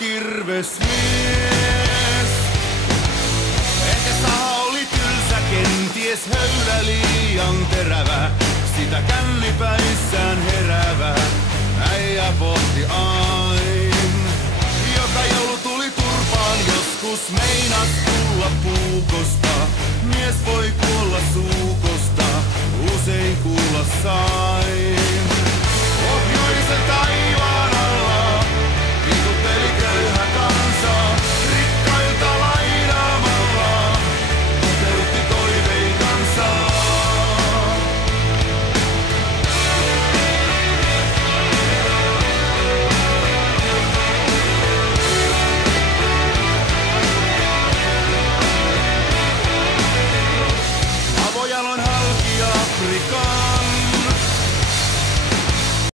kirvesmies. Ehkä saha oli tylsä, kenties höylä liian terävä. Sitä kännipäissään heräävä äijä pohti ain. Joka joulu tuli turpaan, joskus meinas tulla puukosta. Mies voi kuolla suukosta, usein kuulla sain. Pohjoisen tai